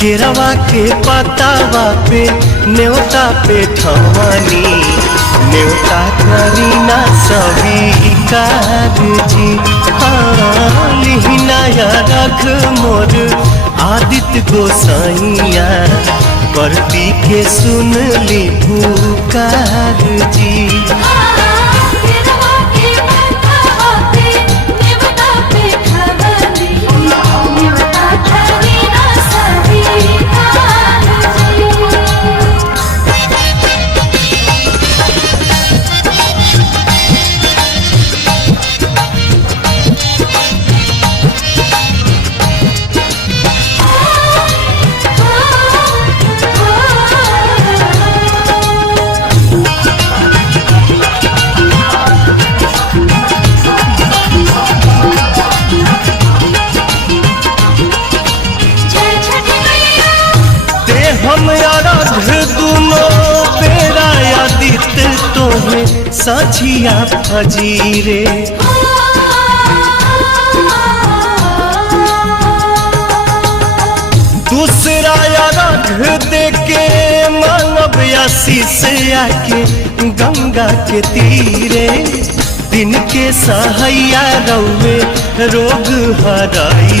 केरवा के पतावा पे न्योता पे ठवानी न्योता करीना स्वीकार जी। हाँ लिहिनाया रख मोर आदित्य गोसाइया करती के सुन ली पुकार जी। हम आराध दुनो बेरा आदित्य तोहे साझिया फजीरे। दूसरा आराध देके मानव आशीष आके गंगा के तीरे। दिन के सहैया रौवे रोग हराई।